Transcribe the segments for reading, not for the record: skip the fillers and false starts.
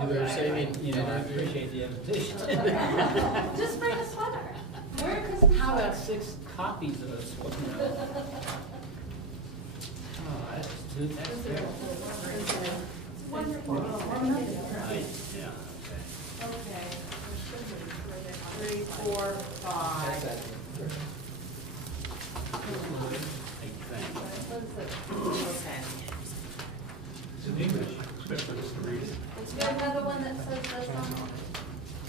You were saving, you know, I appreciate the invitation. Just bring a sweater. Wear a Christmas How about sweater. 6 copies of this one? Oh, that's too, that's fair. Wonderful. Right, yeah, okay. Okay. 3, 4, 5. Big thing. Okay. It's in English, expect for us to read it. Is there another one that says this on?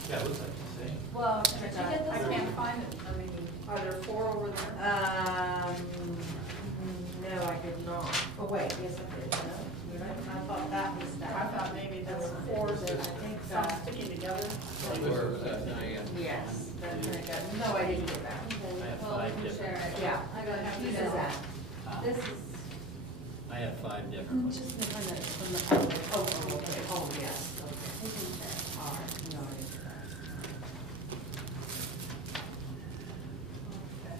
Yeah, it looks like the same. Well, did you get this I one? can't find it. I mean, are there 4 over there? No, I did not. Oh, wait, yes, I did. No, you're right. I thought that was that. I thought maybe there were 4 that I think some that. sticking together. Yes, that's what I got. No, I didn't get that. I have Well, 5 we can different. share it. Yeah, I got it. This is that. This is. I have 5 different ones. Just the one that's from the public. Oh, okay, oh, yes, okay. We can share it. All right, no, I didn't get that. Okay.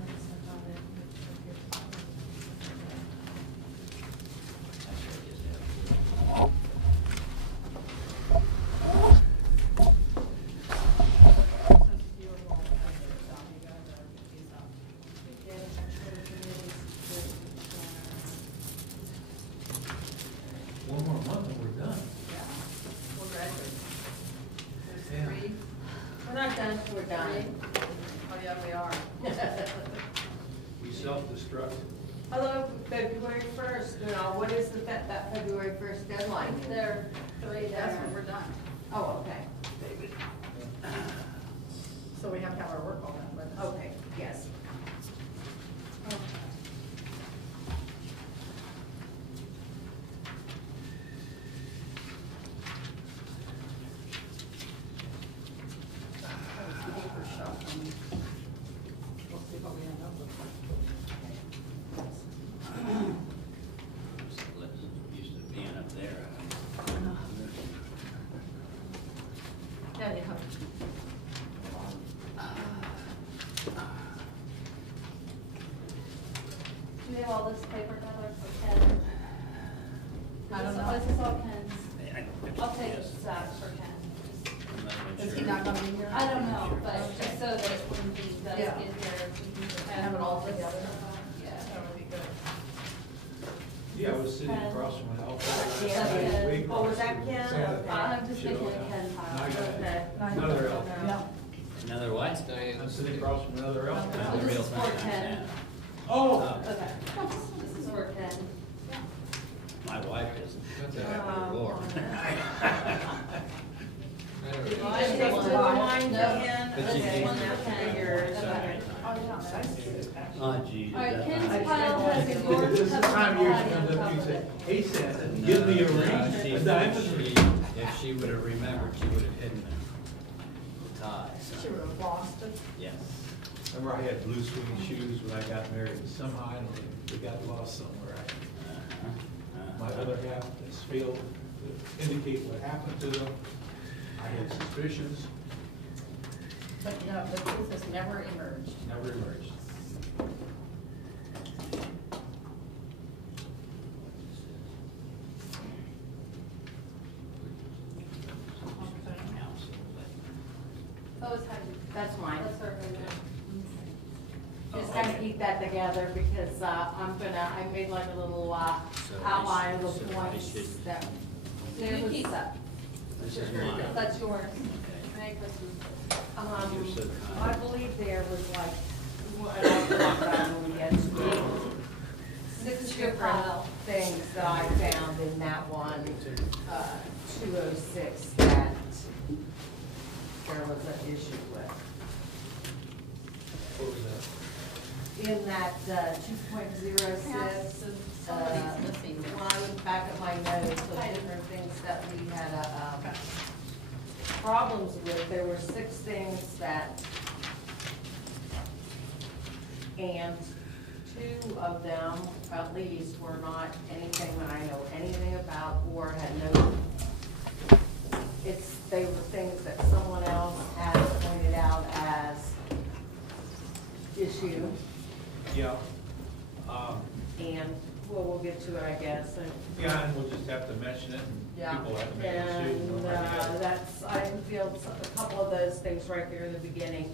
Nice, I got it. I should just have Since you were all over there, so you gotta get these up. One more month and we're done. Yeah, we're graduating. Yeah. There's 3. We're not done till we're done. Oh, yeah, we are. We self-destruct. Hello, February 1st, now, what is that February 1st deadline? There, 3, that's when we're done. Oh, okay, So we have to have our work all done, but. okay, yes. Paper stuff. We'll see what we end up with. used to being up there. Yeah, you have. Do we have all this paper together for Ken? I don't know. This is all Ken's. I'll take a sack for Ken. Is he not gonna be here? I don't know, but just so that when he does Yeah. get here, we can Have it all this together. stuff. Yeah. That would be good. Yeah, I was sitting across from an alcohol. Yeah, oh, was that Ken? Santa. Okay. I'm just thinking of Ken Now I Pyle. got it. Okay. Another elf. Yeah. Another what? I'm sitting across from another elf. So Another this real is for thing, Ken. yeah. Oh! Okay. This is for Ken. My wife isn't. That's That's a- a roar. Did you just take two of mine, No. Ken? But you Okay, can- and that's for yours. Okay. Oh, yeah, that's good, actually. Oh, gee. All right, that- Ken's pile has yours. This is the time of year she comes up to you and says, hey Santa, give me a No, ring, she- a diamond ring. If she would have remembered, she would have hidden the tie. so, She would have lost it. Yes. Remember I had blue suede shoes when I got married, and somehow I don't know, they got lost somewhere. My other half has failed to indicate what happened to them. I had suspicions, But, you know, the truth has never emerged. never emerged. Oh, it's Heidi. That's mine. That's her right there. Just kind of keep that together because I made like a little So I outline of should- the so I points should- that. You keep that. This is mine. That's yours. Okay. Merry Christmas. You're so I kind. believe there was like, what I'll talk about when we get to six This is your different pile. things that I found in that one, 206 that there was an issue with. What was that? In that 2.06, Somebody's missing. when I went back at my notes of different things that we had problems with, there were 6 things that, and 2 of them at least were not anything that I know anything about or had no, they were things that someone else had pointed out as issue. Yeah. And, well, we'll get to it, I guess, and, Yeah, and we'll just have to mention it and Yeah, People have to make a decision and on that. that's, I feel a couple of those things right there in the beginning.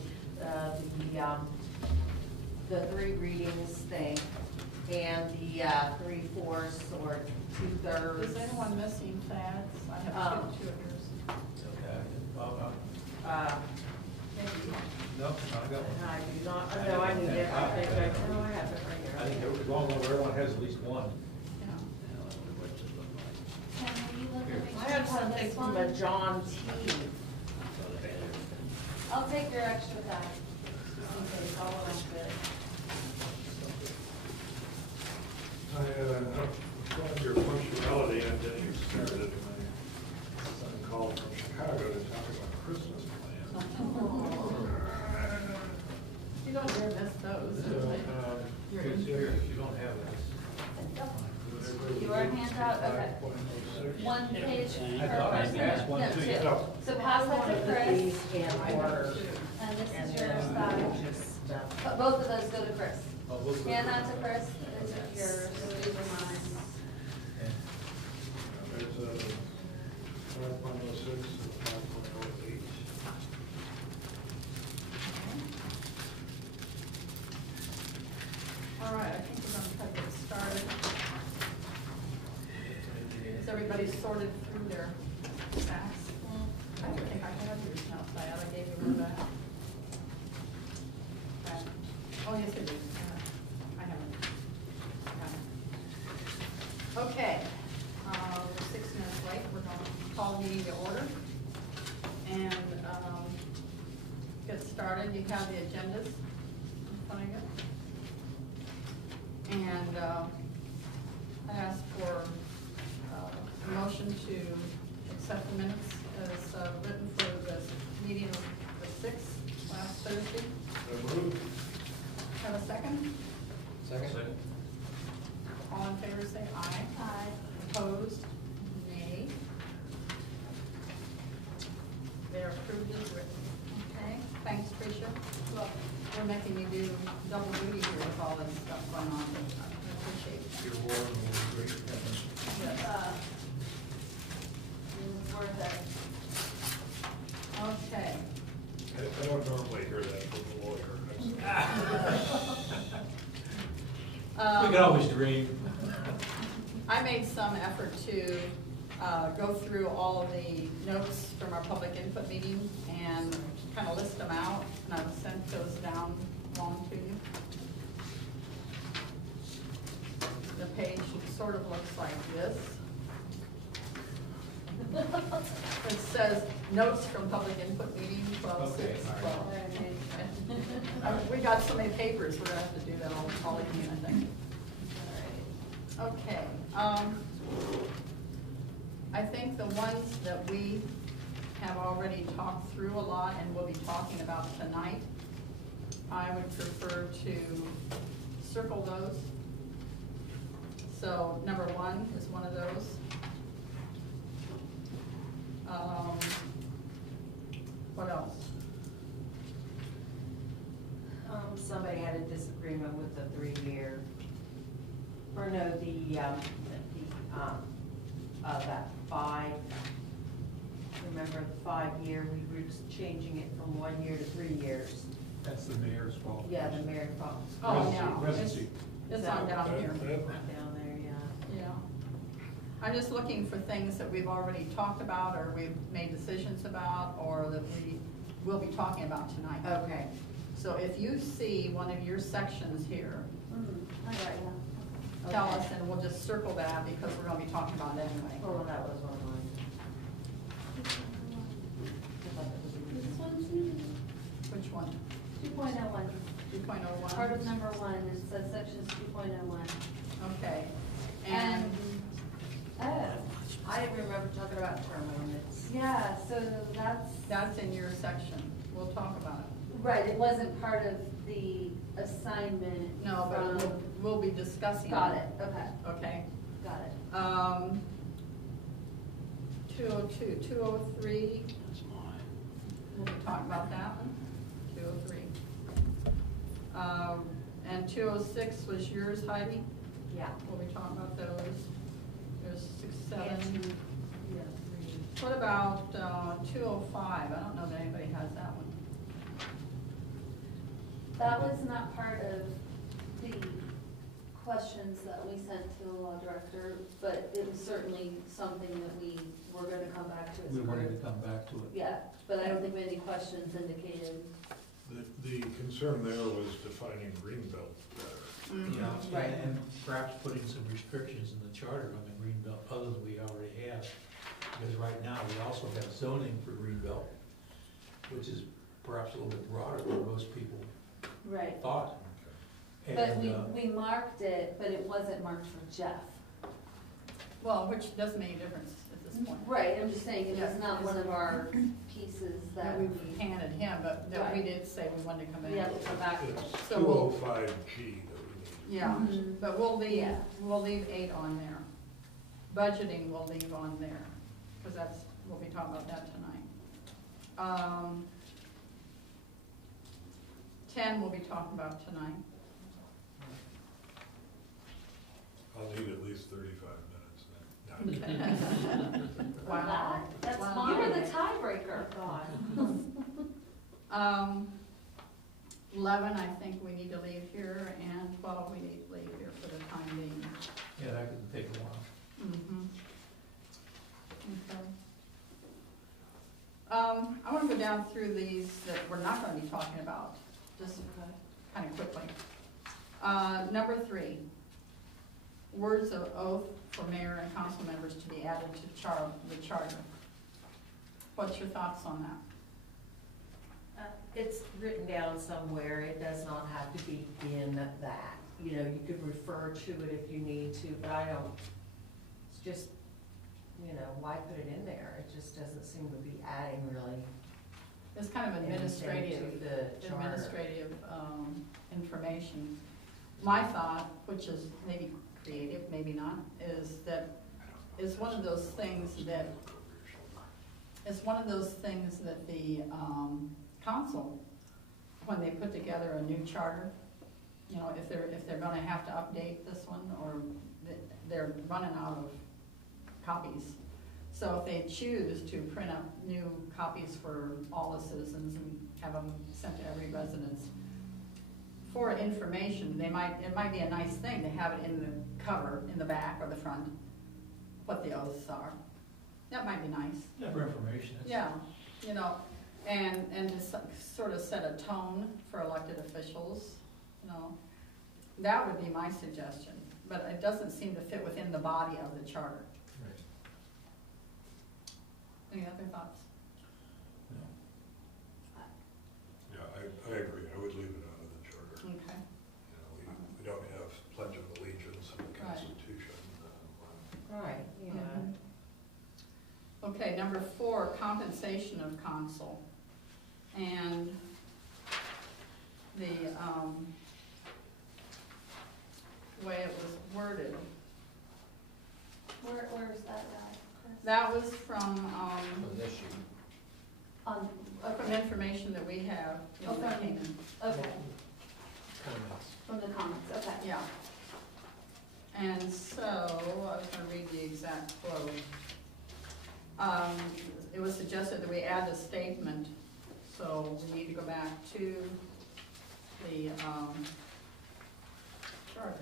The 3 readings thing and the 3/4 or 2/3. Is anyone missing fads? I have two of yours. Okay. Maybe you don't. No, I got one. I do not, no, I need it, I think, I have it right here. I think as long as everyone has at least one. Yeah. Can we look at I have something from a John T. I'll take your extra back. Just in case, all of them good. On your punctuality, and then you started, my son called from Chicago to talk about Christmas plans. You don't dare miss those. Because here, if you don't have this. You are handout, okay. 1 page I per thought I person? passed one No, to 2. you. So pass that to Chris, These in order. and this And is yours, then that. just, But both of those go to Chris. Oh, we'll put- Hand that to Chris, these are yours, these are mine. There's a 5.06 and 5.08. All right, I think we're gonna try to get started. Has everybody sorted through their facts? I don't think I have yours now, Syed, I gave you one back. Okay. Oh, yes, I do. I haven't. Okay, we're 6 minutes late, we're gonna call the meeting to order. And, get started, you have the agendas in front of you. And I ask for a motion to accept the minutes as written for the meeting of the 6th, last Thursday. So moved. Have a second? Second? All in favor, say aye. Aye. Opposed? Nay. They're approved as written. Okay, thanks, Tricia. We're making you do double duty here with all this stuff going on. I appreciate it. Your war and great efforts. It's worth it. Okay. I don't normally hear that from a lawyer. We can always dream. I made some effort to go through all of the notes from our public input meeting and kind of list them out, and I've sent those down along to you. The page sort of looks like this. It says, notes from public input meeting, 12/6. Okay, all right. We got so many papers, we're gonna have to do that all again, I think. Okay, I think the ones that we have already talked through a lot and will be talking about tonight, I would prefer to circle those. So number 1 is one of those. What else? Somebody had a disagreement with the 3-year, or no, that 5. Remember the 5-year, we were just changing it from 1 year to 3 years. That's the mayor's fault. Yeah, the Mary Fox. Oh, yeah. Residency. It's on down here. Down there, yeah. Yeah. I'm just looking for things that we've already talked about, or we've made decisions about, or that we will be talking about tonight. Okay. So if you see one of your sections here, I got you. tell us, and we'll just circle that, because we're gonna be talking about it anyway. Oh, that was one of mine. This one's new. Which one? 2.01. 2.01? Part of number 1, it says sections 2.01. Okay. And, oh, I remember talking about term limits. yeah, so That's in your section. We'll talk about it. right, it wasn't part of the assignment. No, but from- we'll be discussing. Got it, okay, Okay. got it. 202, 203, That's mine. we'll be talking about that one, 203. And 206 was yours, Heidi? Yeah. We'll be talking about those. There's 6, 7, And- yeah. What about 205? I don't know that anybody has that one. That was not part of the questions that we sent to the law director, but it was certainly something that we were gonna come back to as We a group. wanted to come back to it. Yeah, but I don't think we had any questions indicated. The concern there was defining greenbelt better. Mhm. Yeah, Right. and perhaps putting some restrictions in the charter on the greenbelt other than we already have. Because right now, we also have zoning for greenbelt, which is perhaps a little bit broader than most people Right. thought. But And, we marked it, but it wasn't marked for Jeff. Well, which doesn't make a difference at this point. Right, I'm just saying, it Yeah. was not one of our pieces That that we've handed him, but that we Right. did say we wanted to come in. we have to come back to. It's So we'll- 205G that we need. Yeah, Mhm. but we'll Yeah. leave 8 on there. Budgeting we'll leave on there, because we'll be talking about that tonight. 10 we'll be talking about tonight. I'll need at least 35 minutes then. No. Wow. That's Wow. fine. You were the tiebreaker. Um, 11, I think we need to leave here, and 12, we need to leave here for the time being. yeah, that could take a while. Mhm. Okay. I want to go down through these that we're not going to be talking about, just kind of quickly. Number 3, words of oath for mayor and council members to be added to the charter. What's your thoughts on that? It's written down somewhere, it does not have to be in that. You know, you could refer to it if you need to, but I don't, it's just, you know, why put it in there? It just doesn't seem to be adding really It's kind of anything administrative. to the charter. Administrative information. My thought, which is maybe creative, maybe not, is that it's one of those things that the council, when they put together a new charter, you know, if they're gonna have to update this one, or they're running out of copies. So if they choose to print up new copies for all the citizens and have them sent to every residence for information, it might be a nice thing to have it in the cover, in the back or the front, what the oaths are. That might be nice. Yeah, for information. That's- Yeah, you know, and to sort of set a tone for elected officials, you know. That would be my suggestion, but it doesn't seem to fit within the body of the charter. Right. Any other thoughts? No. Yeah, I agree, I would leave it out of the charter. Okay. You know, we don't have Pledge of Allegiance in the Right. Constitution. Right, yeah. Mhm. Okay, number 4, compensation of council. And the way it was worded, Where's that at? Chris? that was from For this sheet. On, from information that we have, you know, that came in. okay, Comments. from the comments, okay. Yeah. And so, I was gonna read the exact quote. It was suggested that we add the statement, so we need to go back to the, charter.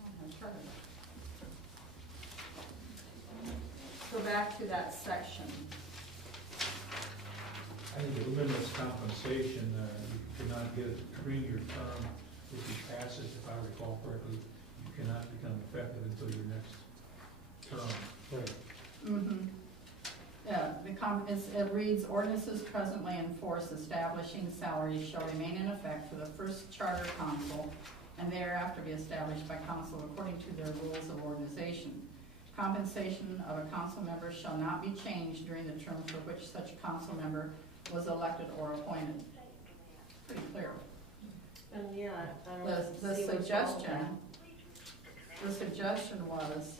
I don't have charter. Go back to that section. I think the limitless compensation, you cannot get it during your term. If you pass it, if I recall correctly, you cannot become effective until your next term. Right. Mm-hmm. Yeah, it reads, ordinances presently in force establishing salaries shall remain in effect for the first charter council and thereafter be established by council according to their rules of organization. Compensation of a council member shall not be changed during the term for which such council member was elected or appointed. Pretty clear. And yeah, I The don't see what's wrong with that. suggestion was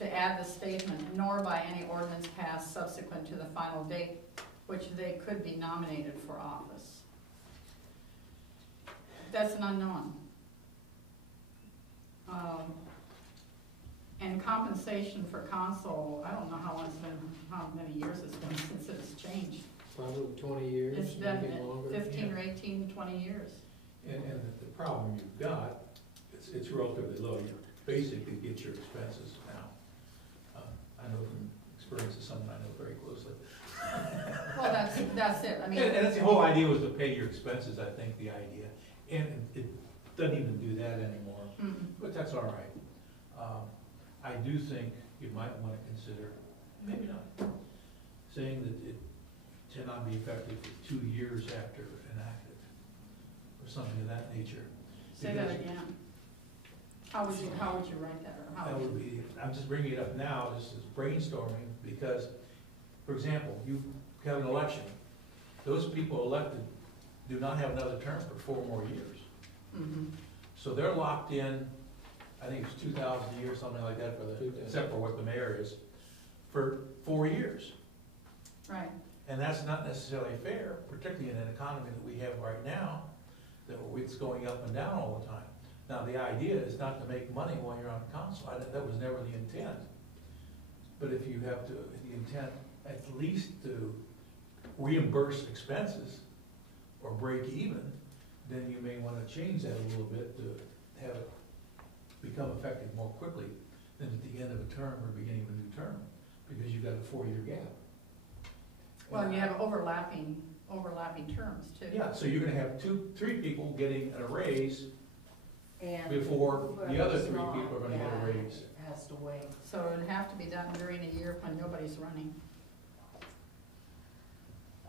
to add the statement, nor by any ordinance passed subsequent to the final date, which they could be nominated for office. That's an unknown. And compensation for council, I don't know how long it's been, how many years it's been since it's changed. Probably 20 years, It's been maybe longer. 15 or 18, 20 years. And the problem you've got, it's relatively low. You basically get your expenses now. I know from experience of someone I know very closely. Well, that's it, I mean. And that's the whole idea, was to pay your expenses, I think, the idea. And it doesn't even do that anymore, but that's all right. I do think you might want to consider, maybe not, saying that it cannot be effective for 2 years after enacted, or something of that nature. Say that Because again. How would you write that, or how that would would you? be, I'm just bringing it up now, just as brainstorming, because, for example, you have an election. Those people elected do not have another term for 4 more years. Mhm. So they're locked in, I think it's 2,000 a year, something like that, for the, 2,000. except for what the mayor is, for 4 years. Right, And that's not necessarily fair, particularly in an economy that we have right now, that it's going up and down all the time. Now, the idea is not to make money while you're on council. That was never the intent. But if you have to, the intent at least to reimburse expenses or break even, then you may want to change that a little bit to have it become effective more quickly than at the end of a term or beginning of a new term, because you've got a 4-year gap. well, you have overlapping terms too. Yeah, so you're gonna have 2-3 people getting a raise And before the other whoever's 3 not, people are gonna get a yeah, raise. has to wait. So it'd have to be done during a year when nobody's running.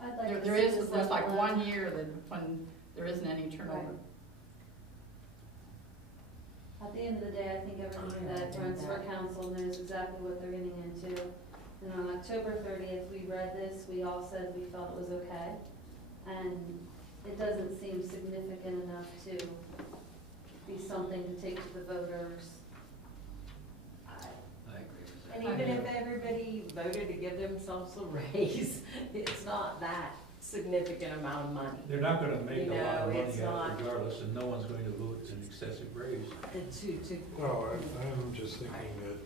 I'd like to There's see this like level 1 year that when there isn't any turnover. Right. At the end of the day, I think everyone that runs for council knows exactly what they're getting into. And on October 30th, we read this, we all said we felt it was okay. And it doesn't seem significant enough to be something to take to the voters. I agree with that. And even if everybody voted to give themselves a raise, it's not that significant amount of money. They're not gonna make a lot of money it's out of not- it regardless, and no one's going to vote an excessive raise. Well, I'm just thinking that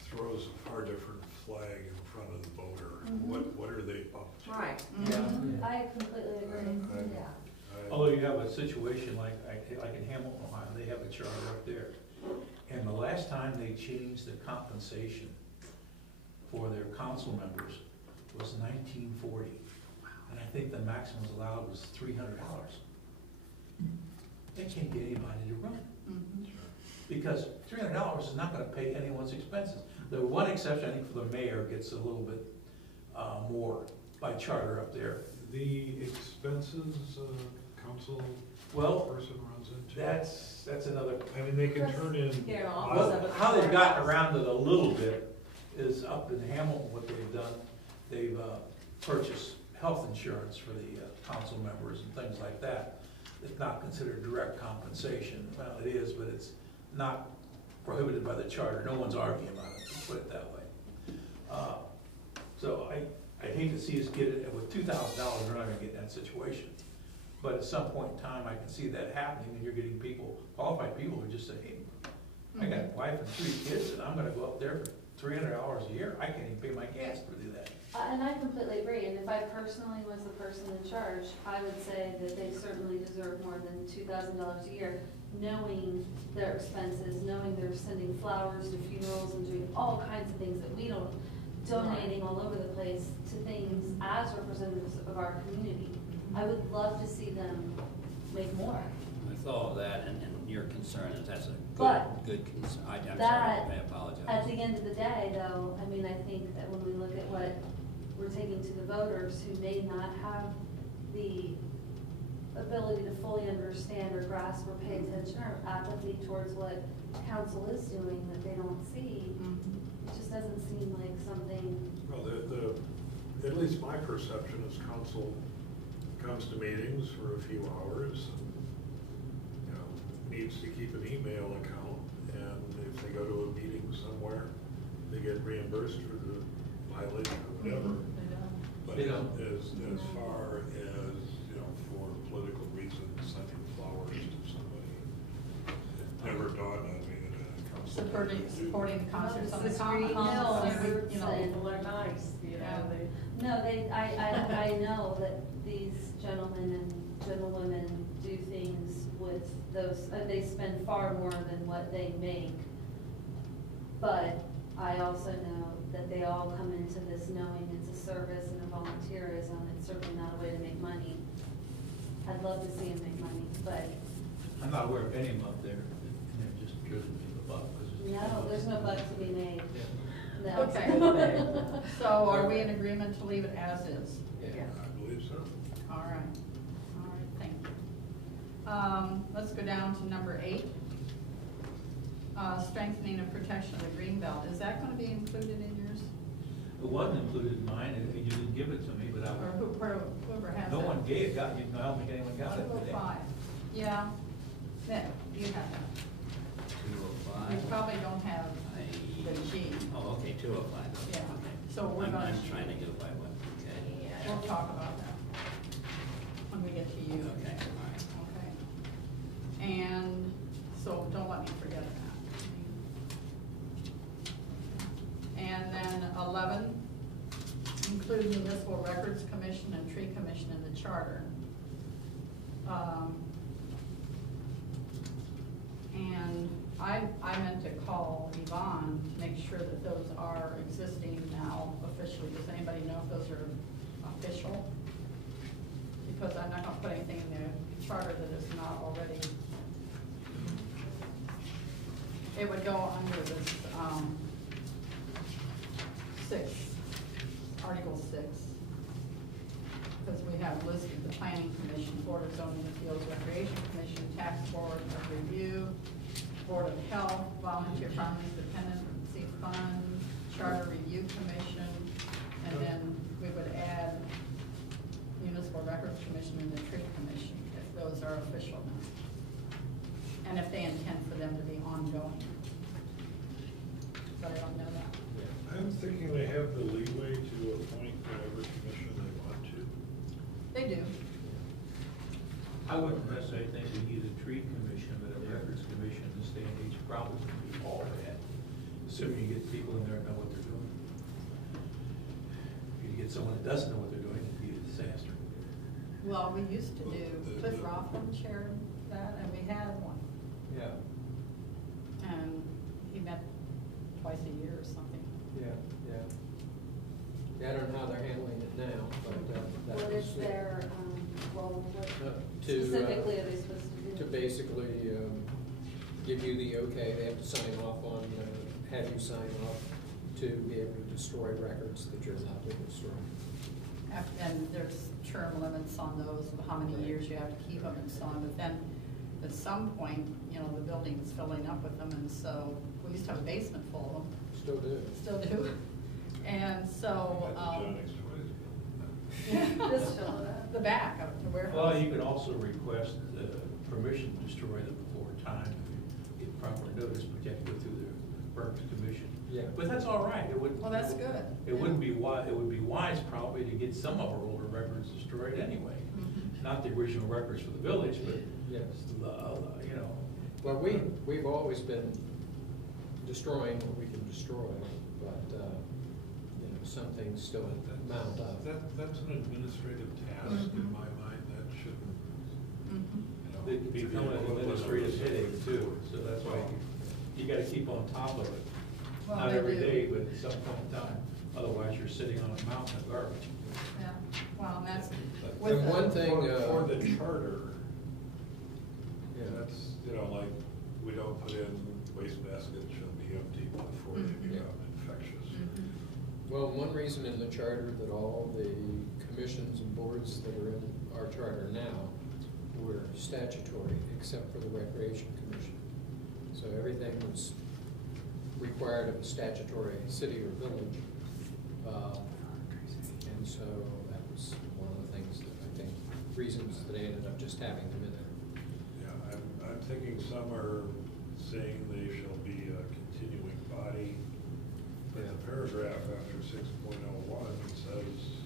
throws a far different flag in front of the voter. What are they up to? Right. Mhm. I completely agree, yeah. Although you have a situation like in Hamilton, Ohio, they have a charter up there. And the last time they changed the compensation for their council members was 1940. And I think the maximum allowed was $300. They can't get anybody to run, Mhm. because $300 is not gonna pay anyone's expenses. The one exception, I think, for the mayor gets a little bit more by charter up there. The expenses council Well, person runs into? that's another. I mean, they can turn in. Yeah, all Well, of it. how they've gotten around it a little bit is up in Hamilton, what they've done, they've purchased health insurance for the council members and things like that. It's not considered direct compensation. Well, it is, but it's not prohibited by the charter. No one's arguing about it, let's put it that way. So I hate to see us get it, with $2,000, we're not gonna get in that situation. But at some point in time, I can see that happening, and you're getting people, qualified people who just say, hey, I got a wife and 3 kids, and I'm gonna go up there for $300 a year. I can't even pay my gas to do that. And I completely agree, and if I personally was the person in charge, I would say that they certainly deserve more than $2,000 a year, knowing their expenses, knowing they're sending flowers to funerals and doing all kinds of things that we don't, donating all over the place to things as representatives of our community. I would love to see them make more. With all of that and your concern, is that's a But good concern. I'm sorry, that- I At apologize. the end of the day, though, I mean, I think that when we look at what we're taking to the voters who may not have the ability to fully understand or grasp or pay attention or apathy towards what council is doing that they don't see, Mhm. it just doesn't seem like something. Well, at least my perception is council comes to meetings for a few hours and, you know, needs to keep an email account, and if they go to a meeting somewhere, they get reimbursed for the mileage or whatever. But They don't. as far as, you know, for political reasons, sending flowers to somebody, it never dawned on me that a council. supporting the concerts on the This is common. Greenhills, You know, people are nice, you know, they. No, I know that these gentlemen and gentlewomen do things with those, they spend far more than what they make. But I also know that they all come into this knowing it's a service and a volunteerism. It's certainly not a way to make money. I'd love to see them make money, but I'm not aware of any of them up there, and they're just driven to the buck. 'cause it's- no, there's no buck to be made. Yeah. No. Okay. So are we in agreement to leave it as is? Yeah. I believe so. All right, thank you. Let's go down to number 8. Strengthening and protection of the green belt. Is that gonna be included in yours? It wasn't included in mine, and you didn't give it to me, but Or whoever has no that? one got, I don't think anyone got it today. 205. Yeah. Nick, you have that. 205. You probably don't have the G. Oh, okay, 205. Yeah. Okay. So we're I'm gonna. trying to go by what, okay. We'll talk about that when we get to you. Okay, all right. Okay. And so don't let me forget that. And then 11, include municipal records commission and tree commission in the charter. And I meant to call Yvonne to make sure that those are existing now officially. Does anybody know if those are official? Because I'm not gonna put anything in the charter that is not already. It would go under this, 6, Article 6. Because we have listed the Planning Commission, Board of Zoning Appeals, Recreation Commission, Tax Board of Review, Board of Health, Volunteer Farmers Dependency Fund, Charter Review Commission, and then we would add Municipal Records Commission and the Tree Commission, if those are official now. And if they intend for them to be ongoing. But I don't know that. I'm thinking they have the leeway to appoint whatever commission they want to. They do. I wouldn't necessarily think we need a tree commission, but a records commission in this day and age probably would be all that. Assuming you get people in there that know what they're doing. If you get someone that doesn't know what they're doing, it'd be a disaster. Well, we used to do, Cliff Rothman chaired that, and we had one. Yeah, And he met twice a year or something. Yeah. Yeah, I don't know how they're handling it now, but that What was. is their, well, what to, specifically are they supposed to do? To basically give you the okay, they have to sign off on, have you sign off to be able to destroy records that you're allowed to destroy. And there's term limits on those, of how many years you have to keep them and so on, but then at some point, you know, the building's filling up with them, and so, we used to have a basement full of them, Still do. still do. And so, That's Johnny's This fellow. the back of the warehouse. well, you could also request permission to destroy them before time, if you get proper notice, but you have to go through the Burks Commission. Yeah. But that's all right, it wouldn't. Well, that's good. It wouldn't be wise, it would be wise probably to get some of our older records destroyed anyway. Mhm. Not the original records for the village, but, Yes. you know. Well, we've always been destroying what we can destroy, but, you know, some things still mount up. That's an administrative task in my mind, that shouldn't, Mhm. you know. It be the become an equivalent of administrative a- headache too, so that's why you gotta keep on top of it. Well, Not they every do. day, but at some point in time, otherwise you're sitting on a mountain of garbage. Yeah, well, and that's. But- with And the- one thing, For the charter, Yeah. that's, you know, like, we don't put in waste baskets shouldn't be empty before they Mhm. become infectious. Mhm. Well, one reason in the charter that all the commissions and boards that are in our charter now were statutory, except for the Recreation Commission. So everything was required of a statutory city or village. And so that was one of the things that I think, reasons that I ended up just having them in there. Yeah, I'm thinking some are saying they shall be a continuing body. But the paragraph after 6.01 says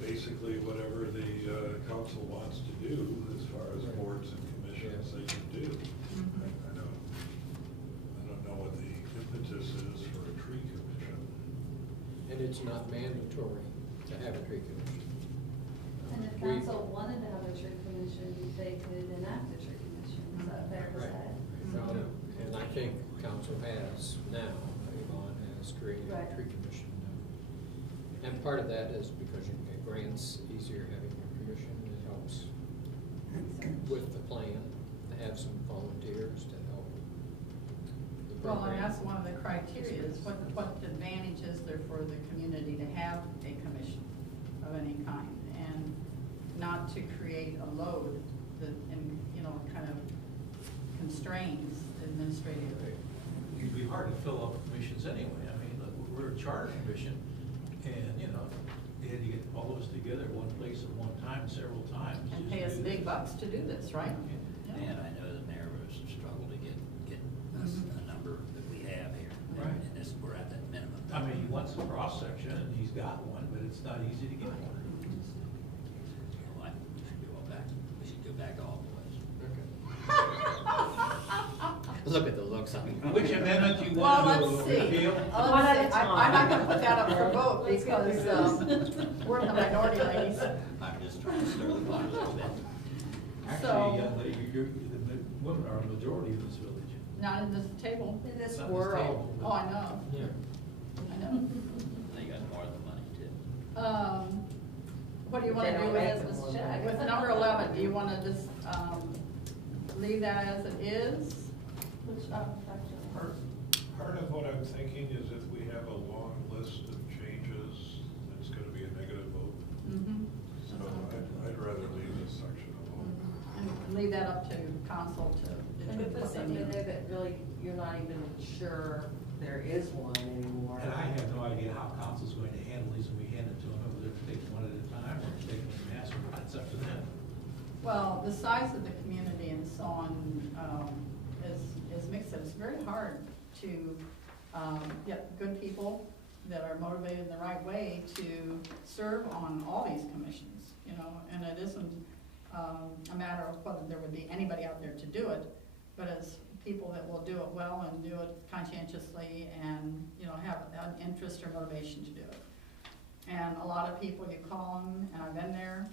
basically whatever the council wants to do as far as Right. boards and commissions they can do. Mhm. I know, it's not mandatory to have a tree commission. And if We- council wanted to have a tree commission, they could enact a tree commission, is that fair to Right. say? Well, and I think council has now, Yvonne has created a Right. tree commission. And part of that is because you get grants easier having your commission, it helps with the plan, to have some volunteers to help the Well, and program. that's one of the criteria, is what advantage is there for the community to have a commission of any kind? And not to create a load that, and, you know, kind of constrains the administrative. It'd be hard to fill up commissions anyway. I mean, look, we're a charter commission, and, you know, they had to get all of us together at one place at one time, several times. And just pay to us do big this. bucks to do this, right? Yeah. And I know the mayor was struggled to get us Mhm. a number that we have here. Right. And this, we're at that minimum. I mean, he wants a cross-section, and he's got one, but it's not easy to get one. Well, we should go back all the ways. Okay. Look at the looks on me. Which amendment you Well, want to let's see. repeal? One at a I'm not gonna put that up for time. vote Let's go because, through we're in the minority, ladies. I'm just trying to stir the pot a little bit. Actually, So- young lady, the women are a majority in this village. Not in this table. In this Not world. table, but- Oh, I know, Yeah. I know. They got more than the money too. What do you wanna They do don't with make it? them more money. With number 11, do you wanna just, leave that as it is? Which, Part of what I'm thinking is if we have a long list of changes, it's gonna be a negative vote. Mm-hmm. So I'd rather leave this section alone. And leave that up to council to And to determine put what they something in need. there that really, you're not even sure there is one anymore. And I have no idea how council's going to handle these when we hand it to them, whether they take one at a time or take them in mass, it's up to them. Well, the size of the community and so on, is mixed. It's very hard to, get good people that are motivated in the right way to serve on all these commissions, you know, and it isn't, a matter of whether there would be anybody out there to do it, but as people that will do it well and do it conscientiously and, you know, have an interest or motivation to do it. And a lot of people, you call them, and I've been there,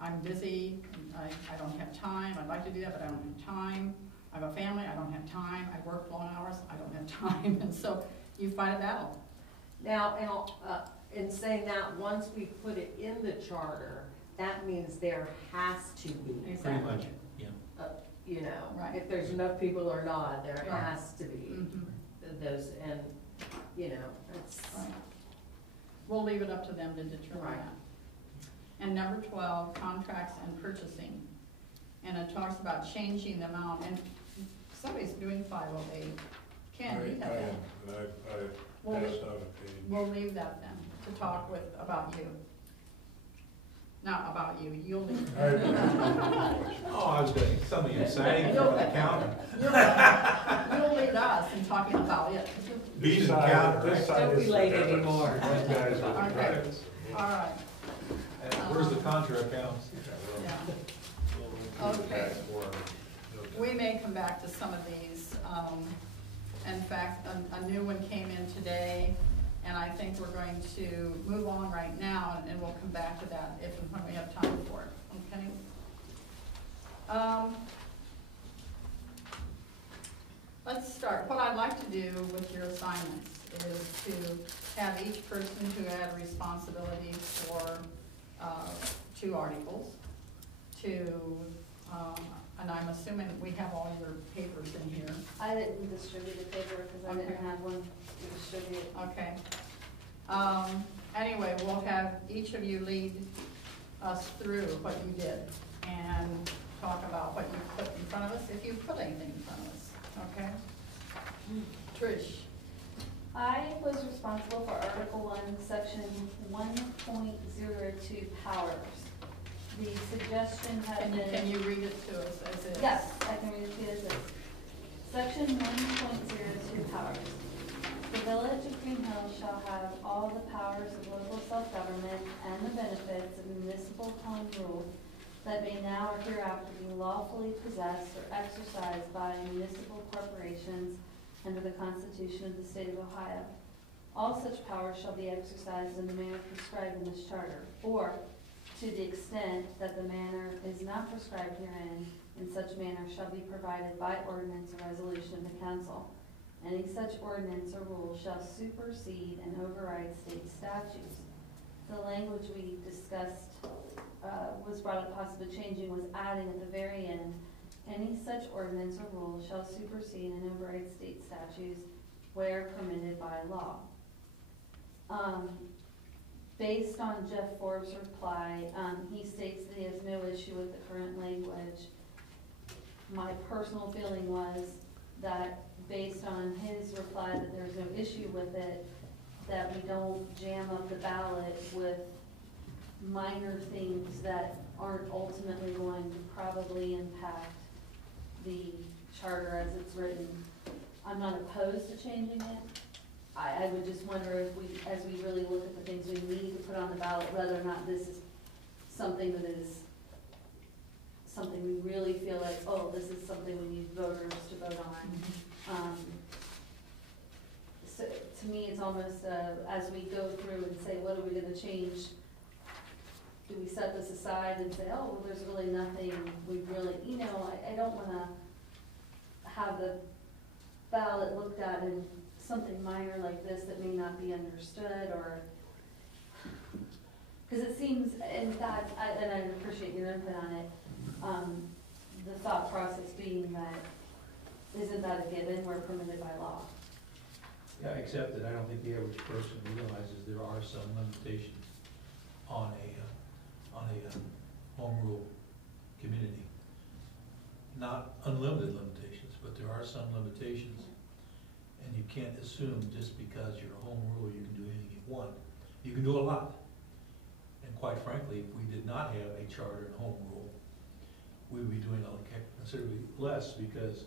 I'm busy, I don't have time, I'd like to do that, but I don't have time. I have a family, I don't have time, I work long hours, I don't have time, and so you fight a battle. Now, in saying that, once we put it in the charter, that means there has to be, Pretty Exactly. much, yeah. you know, Right. if there's enough people or not, there Right. has to be Mhm. those, and, you know, it's, Right. We'll leave it up to them to determine Right. that. And number 12, contracts and purchasing. And it talks about changing the amount, and somebody's doing 508. Ken, you have that. And Well, I passed out a page. We'll leave that then, to talk with, about you. Not about you, you'll leave. Oh, I was going, some of you exciting for the counter. You'll lead us in talking about it. Beat the This counter, this right? side Don't be is the late debits. anymore. Those guys are the Okay. credits. All right, Where's the contra accounts? yeah. We'll do Okay. that for, We may come back to some of these. In fact, a new one came in today, and I think we're going to move on right now, and we'll come back to that if and when we have time for it, okay? Let's start. What I'd like to do with your assignments is to have each person who had responsibility for 2 articles to, and I'm assuming we have all your papers in here. I didn't distribute a paper because I didn't Okay. have one to distribute. Okay. Anyway, we'll have each of you lead us through what you did and talk about what you put in front of us, if you put anything in front of us, okay? Trish, I was responsible for Article 1, Section 1.02 powers. The suggestion had been. can you read it to us as is? Yes, I can read it to you as is. Section 1.02 powers. The Village of Greenhills shall have all the powers of local self-government and the benefits of municipal home rule that may now or hereafter be lawfully possessed or exercised by municipal corporations under the Constitution of the State of Ohio. All such powers shall be exercised in the manner prescribed in this charter, or to the extent that the manner is not prescribed herein, in such manner shall be provided by ordinance or resolution of the council. Any such ordinance or rule shall supersede and override state statutes. The language we discussed, was brought up possibly changing, was adding at the very end, any such ordinance or rule shall supersede and override state statutes where permitted by law. Based on Jeff Forbes' reply, he states that he has no issue with the current language. My personal feeling was that based on his reply that there's no issue with it, that we don't jam up the ballot with minor things that aren't ultimately going to probably impact the charter as it's written. I'm not opposed to changing it. I would just wonder if we, as we really look at the things we need to put on the ballot, whether or not this is something that is something we really feel like, oh, this is something we need voters to vote on. So to me, it's almost, as we go through and say, what are we gonna change? Do we set this aside and say, oh, well, there's really nothing we really, I don't wanna have the ballot looked at in something minor like this that may not be understood, or, because it seems, in fact, and I appreciate your input on it, the thought process being that, isn't that a given, we're permitted by law? Yeah, except that I don't think the average person realizes there are some limitations on a home rule community. Not unlimited limitations, but there are some limitations. And you can't assume just because you're a home rule, you can do anything you want. You can do a lot. And quite frankly, if we did not have a charter and home rule, we would be doing considerably less, because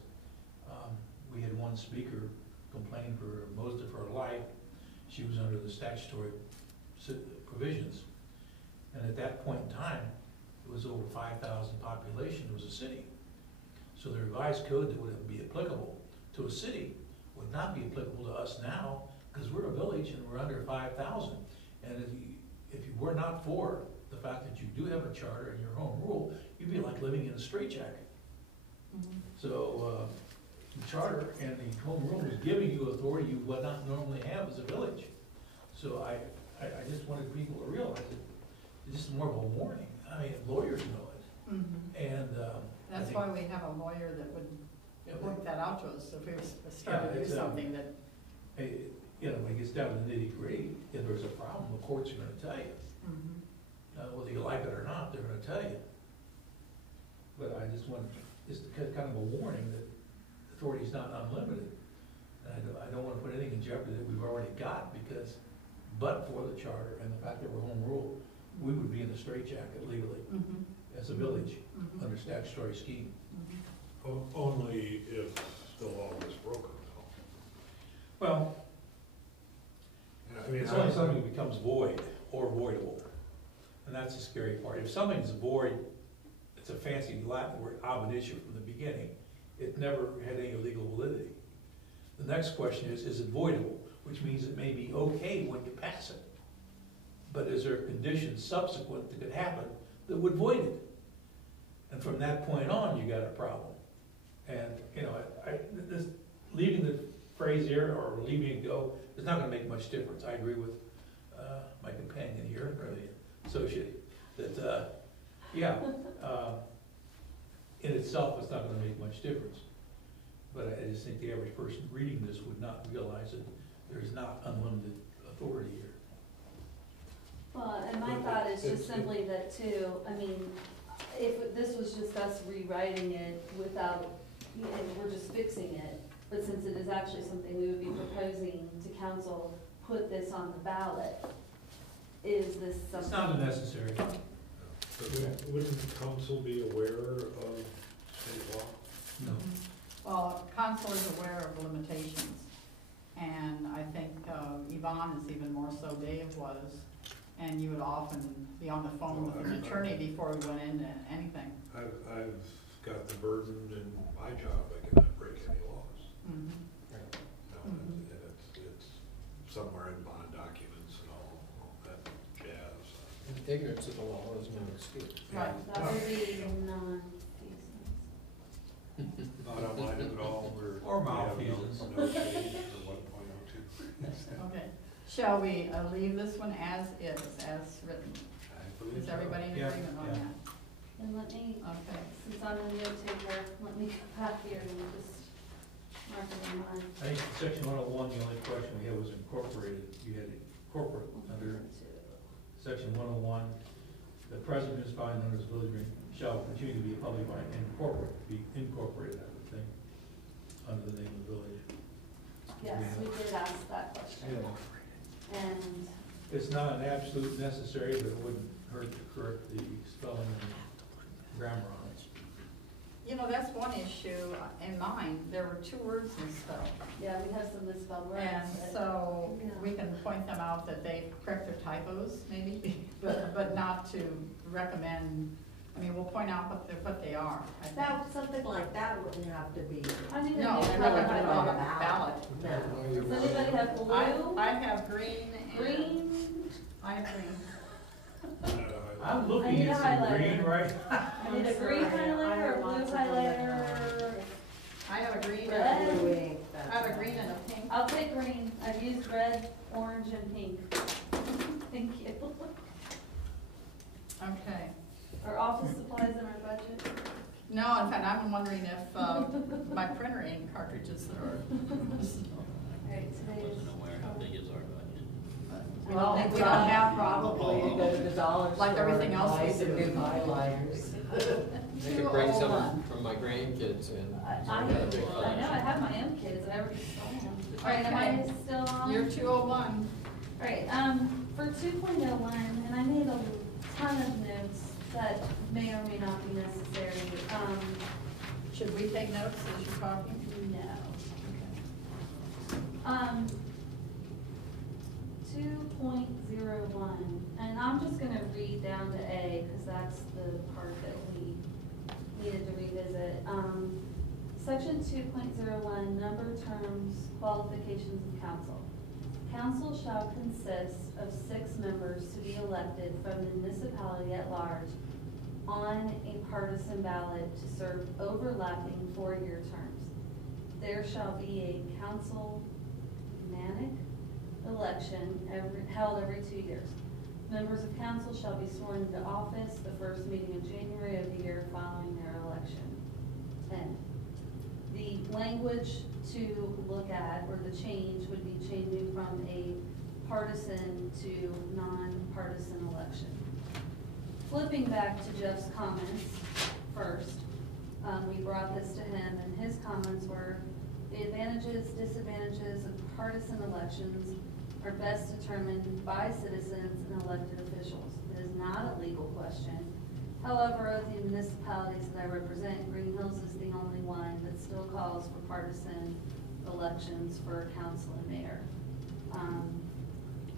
we had one speaker complain for most of her life. She was under the statutory provisions. And at that point in time, it was over 5,000 population, it was a city. So the revised code that would be applicable to a city would not be applicable to us now, because we're a village and we're under 5,000. And if you were not for the fact that you do have a charter and your home rule, you'd be like living in a straitjacket. So the charter and the home rule is giving you authority you would not normally have as a village. So I just wanted people to realize it. It's just more of a warning. I mean, lawyers know it. And that's why we have a lawyer that would work that out to us if we started to do something that. When it gets down to the nitty gritty, if there's a problem, the courts are gonna tell you. Whether you like it or not, they're gonna tell you. But I just want, just kind of a warning that authority is not unlimited. And I don't wanna put anything in jeopardy that we've already got, because, but for the charter and the fact that we're home rule, we would be in the straitjacket legally as a village under statutory scheme. Only if the law was broken, though. Well, I mean, it's only something that becomes void or voidable. And that's the scary part. If something's void, it's a fancy Latin word, ab initio, from the beginning. It never had any legal validity. The next question is it voidable? Which means it may be okay when you pass it. But is there conditions subsequent that could happen that would void it? And from that point on, you got a problem. And, this leaving the phrase here or leaving it go is not gonna make much difference. I agree with my companion here, or the associate, that, in itself, it's not gonna make much difference. But I just think the average person reading this would not realize that there's not unlimited authority here. Well, and my thought is just simply that too, I mean, if this was just us rewriting it without, and we're just fixing it, but since it is actually something we would be proposing to council, put this on the ballot, is this something? It's not unnecessary. But wouldn't the council be aware of state law? No. Well, council is aware of limitations, and I think Yvonne is even more so, Dave was, and you would often be on the phone with an attorney before we went into anything. I've got the burden in my job, I cannot break any laws. And it's somewhere in bond documents and all that jazz. Ignorance of the law is no excuse. Right. That would be non-feasance. Not online at all, Or we have malfeasance. no change for 1.02. Okay. Shall we leave this one as is, as written? I believe Is so. everybody in Yeah, agreement on yeah. that? And let me, Okay. since I'm a note taker, let me go back here and just mark it in mine. I think section 101, the only question we had was incorporated. You had corporate under section 101. The president is fine known as village green shall continue to be a public body and corporate, be incorporated, I would think, under the name of the village. Yes, we did ask that question. And It's not an absolute necessary, but it wouldn't hurt to correct the spelling and grammar on it. You know, that's one issue in mine. There were 2 words misspelled. yeah, we have some misspelled words. And but- so Yeah. we can point them out that they correct their typos maybe, but not to recommend, I mean, we'll point out what they are. I think. That, something like that wouldn't have to be. I need a new No, they're color not gonna put it on the highlighter. ballot. No. Does anybody have blue? I have green and. Green? I have green. I'm I looking need at a some highlighter. green, right? I need a green highlighter or a blue highlighter. I have a green Red. and, Blue ink, I that's have a all. green and a pink. I'll take green. I've used red, orange, and pink. Thank you. Okay. Are office supplies in our budget? No, in fact, I'm wondering if my printer ink cartridges are. Alright, today's. Wasn't aware how big is our budget. We Well, don't we have, have probably to go to the dollar store. Like everything and else buy we some do. new highlighters. I could bring some from my grandkids in. I know, I have my own kids, I already saw them. Alright, am I Okay. still on? You're 201. Alright, for 2.01, and I made a ton of notes that may or may not be necessary, Should we take notes as you're talking? no. Okay. 2.01, and I'm just gonna read down to A, because that's the part that we needed to revisit. Section 2.01, number, terms, qualifications of council. Council shall consist of 6 members to be elected from the municipality at large on a partisan ballot to serve overlapping 4-year terms. There shall be a councilmanic election held every 2 years. Members of council shall be sworn into office the first meeting of January of the year following their election. And the language to look at, or the change, would be changing from a partisan to non-partisan election. Flipping back to Jeff's comments first, we brought this to him, and his comments were, the advantages, disadvantages of partisan elections are best determined by citizens and elected officials. It is not a legal question. However, of the municipalities that I represent, Greenhills is the only one that still calls for partisan elections for council and mayor.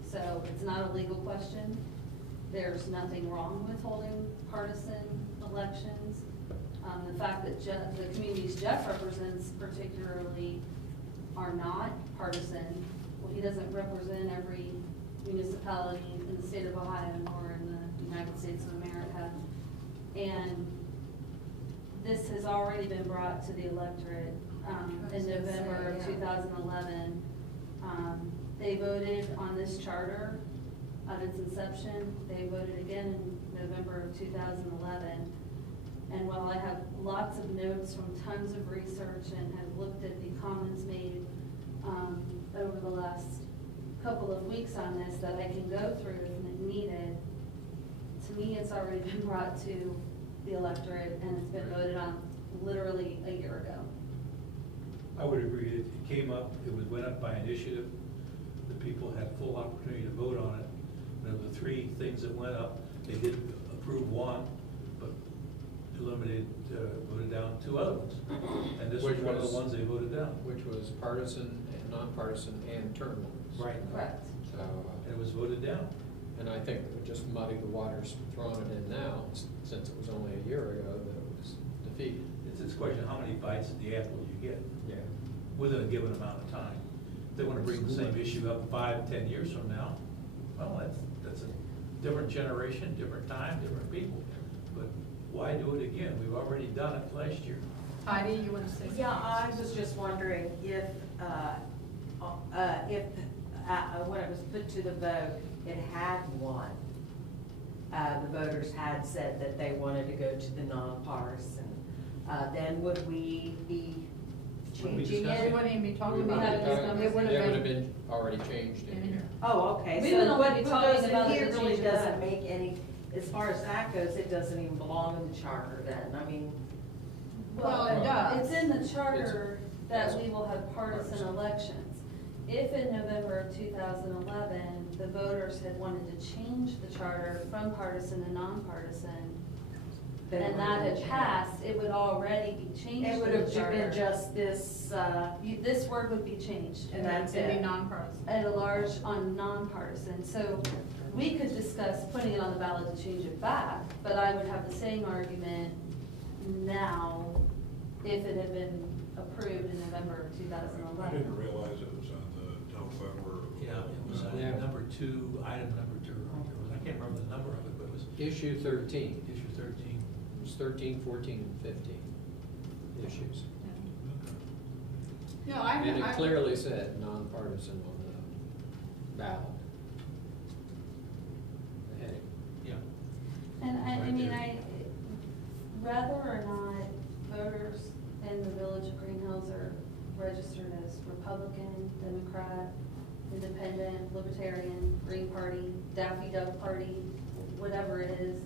So it's not a legal question. There's nothing wrong with holding partisan elections. The fact that the communities Jeff represents particularly are not partisan, well, he doesn't represent every municipality in the state of Ohio or in the United States of America. And this has already been brought to the electorate in November of 2011. They voted on this charter at its inception. They voted again in November of 2011. And while I have lots of notes from tons of research and have looked at the comments made over the last couple of weeks on this that I can go through if needed, to me, it's already been brought to the electorate and it's been voted on literally a year ago. I would agree. It came up, went up by initiative. The people had full opportunity to vote on it. And of the 3 things that went up, they did approve one, but eliminated, voted down 2 other ones. And this was Which one of the was- ones they voted down. Which was partisan and nonpartisan and term limits. Right. Correct. So, And it was voted down. and I think it would just muddy the waters throwing it in now, since it was only a year ago that it was defeated. It's this question, how many bites at the apple you get Yeah. within a given amount of time. they wanna bring the same issue up 5, 10 years from now, well, that's a different generation, different time, different people. But why do it again? We've already done it last year. Heidi, you want to say something? Yeah, I was just wondering if, when it was put to the vote, it had won. The voters had said that they wanted to go to the nonpartisan. Then would we be Would we changing discuss We it? wouldn't even be talking We about had it. this It conversation. would That would have have been been already changed in here. Oh, okay, We so would only what be goes talking in about here the really change of doesn't that. make any, as far as that goes, it doesn't even belong in the charter then, I mean, Well, it does. It's in the charter that It's- we will have partisan partisan. elections. If in November of 2011, the voters had wanted to change the charter from partisan to nonpartisan, then and that had passed, it would already be changed it in would the have charter. been just this, This word would be changed. and that's It'd be it. nonpartisan. At a large on nonpartisan, so we could discuss putting it on the ballot to change it back, but I would have the same argument now if it had been approved in November of 2011. I didn't realize it was on the November. Yeah, it was Yeah. number 2, item number 2, I can't remember the number of it, but it was Issue 13, issue 13. it was 13, 14, and 15 issues. You know, I, And it I, clearly said nonpartisan on the ballot. The heading. Yeah. And I Right mean, there. whether or not voters in the village of Greenhills are registered as Republican, Democrat, Independent, Libertarian, Green Party, Daffy Duck Party, whatever it is,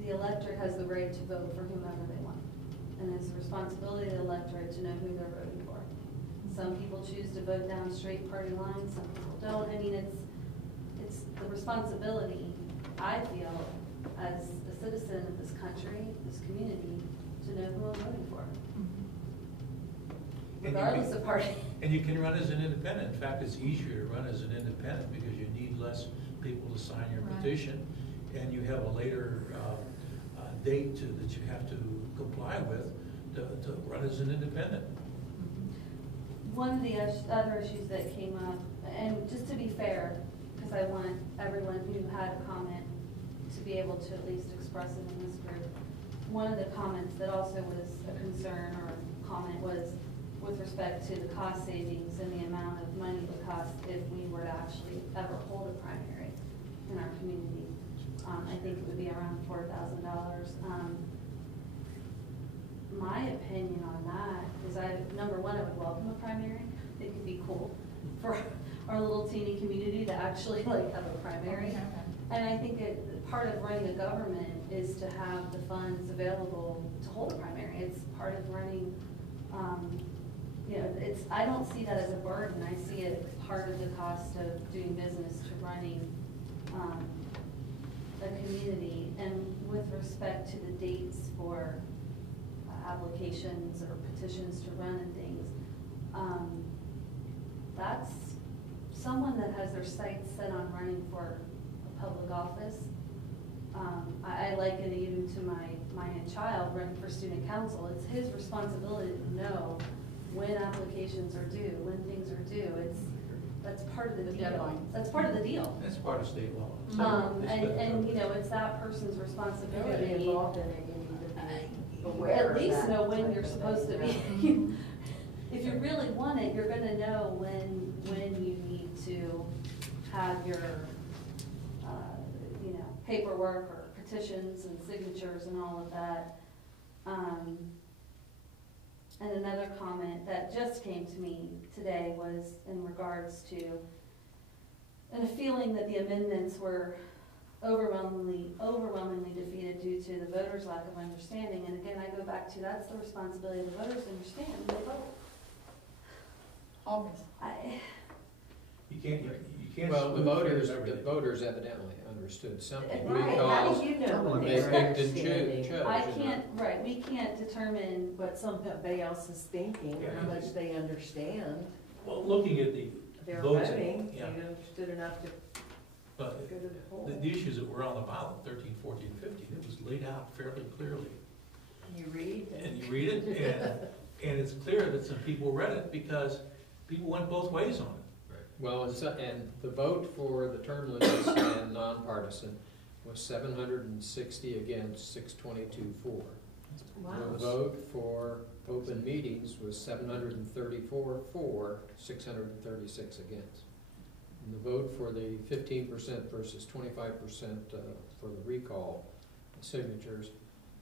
the electorate has the right to vote for whomever they want. And it's the responsibility of the electorate to know who they're voting for. Some people choose to vote down straight party lines, some people don't. I mean, it's the responsibility, I feel, as a citizen of this country, this community, to know who I'm voting for, And you regardless can- of party. And you can run as an independent. In fact, it's easier to run as an independent because you need less people to sign your Right. petition. And you have a later date that you have to comply with to run as an independent. One of the other issues that came up, and just to be fair, because I want everyone who had a comment to be able to at least express it in this group, one of the comments that also was a concern or comment was with respect to the cost savings and the amount of money it would cost if we were to actually ever hold a primary in our community. I think it would be around $4,000. My opinion on that is number one, I would welcome a primary. I think it'd be cool for our little teeny community to actually like have a primary. Okay. And I think part of running a government is to have the funds available to hold a primary. It's part of running, I don't see that as a burden. I see it as part of the cost of doing business to running a community. And with respect to the dates for applications or petitions to run and things, that's someone that has their sights set on running for a public office. I liken it even to my child running for student council. It's his responsibility to know when applications are due, when things are due. That's part of the The deal. deadline. That's part of the deal. That's part of state law. It's that person's If you're responsibility. involved in it, you need to be aware At of least that know when type you're of supposed to thing, be. If you really want it, you're gonna know when you need to have your, paperwork or petitions and signatures and all of that. And another comment that just came to me today was in regards to, and a feeling that the amendments were overwhelmingly defeated due to the voters' lack of understanding. And again, I go back to, that's the responsibility of the voters to understand when they vote. Always. You can't. Well, the spoon-feed voters everything. evidently understood something Right, how because do you know when they they're picked and understanding chose. I can't, right, we can't determine, what somebody else is thinking, or how Yeah. much they understand? Well, looking at the They're votes, voting, yeah. they understood enough to But go to the poll. the issues that were on the ballot, 13, 14, 15, it was laid out fairly clearly. You read. And you read it, And it's clear that some people read it because people went both ways on it. Well, and the vote for the term limits and nonpartisan was 760 against 622 for. Wow. The vote for open meetings was 734 for, 636 against. And the vote for the 15% versus 25% for the recall signatures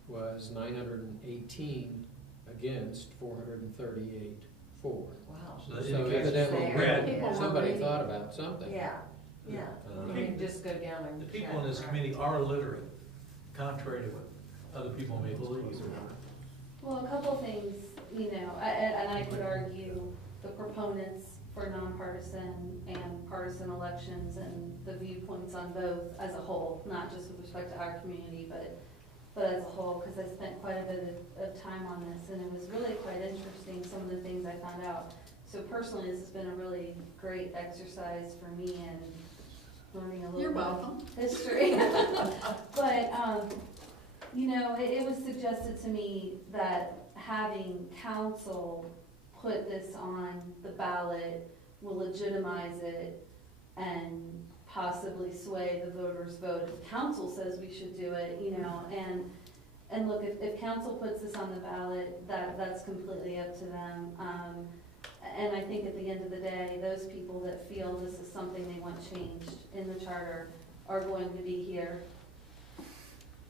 was 918 against, 438 for. Wow. So that So indicates evidently people Fair. read. People somebody reading. thought about something. Yeah, yeah. Uh, You can just go down and. The people in check, this right? committee are literate, contrary to what other people may believe. Well, a couple things, and I could argue the proponents for nonpartisan and partisan elections and the viewpoints on both as a whole, not just with respect to our community, but as a whole, because I spent quite a bit of time on this, and it was really quite interesting, some of the things I found out. So personally, this has been a really great exercise for me in learning a little You're bit welcome. of history. But, it was suggested to me that having council put this on the ballot will legitimize it and possibly sway the voters' vote if council says we should do it, and look, if council puts this on the ballot, that's completely up to them. And I think at the end of the day, those people that feel this is something they want changed in the charter are going to be here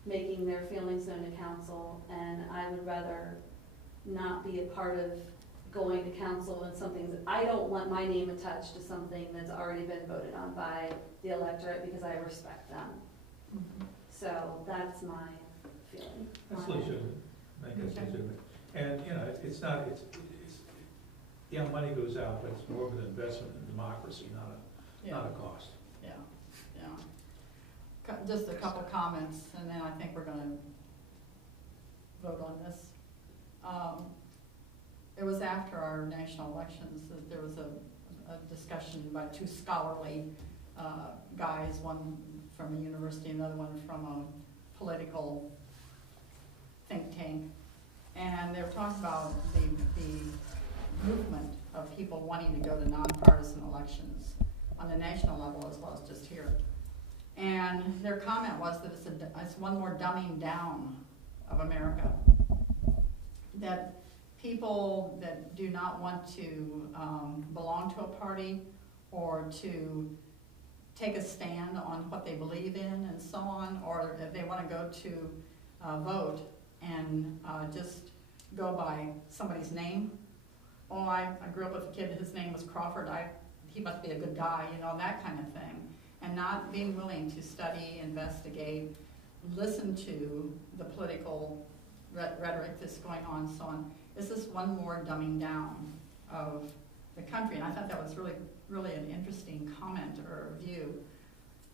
making their feelings known to council, and I would rather not be a part of going to council and I don't want my name attached to something that's already been voted on by the electorate, because I respect them. Mhm. So that's my feeling. That's on it. legitimate. I think it's Okay. legitimate. And, it's not, yeah, money goes out, but it's more of an investment in democracy, not a cost. Yeah, yeah. Just a couple comments, and then I think we're gonna vote on this. It was after our national elections that there was a discussion by two scholarly guys, one from a university, another one from a political think tank. And they were talking about the movement of people wanting to go to nonpartisan elections on the national level as well as just here. And their comment was that it's one more dumbing down of America. That people that do not want to belong to a party or to take a stand on what they believe in and so on, or if they want to go to vote and just go by somebody's name. Oh, I grew up with a kid, his name was Crawford, he must be a good guy, that kind of thing. And not being willing to study, investigate, listen to the political rhetoric that's going on and so on. This is one more dumbing down of the country, and I thought that was really, really an interesting comment or view.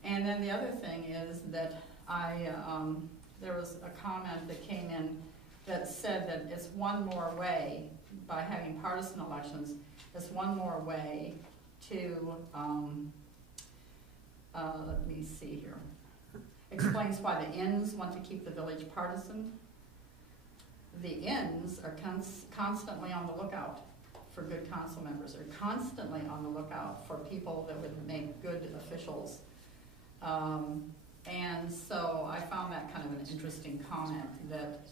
And then the other thing is that there was a comment that came in that said that it's one more way, by having partisan elections, it's one more way to, let me see here, explains why the Inns want to keep the village partisan. The Inns are constantly on the lookout for good council members. They're constantly on the lookout for people that would make good officials. And so I found that kind of an interesting comment that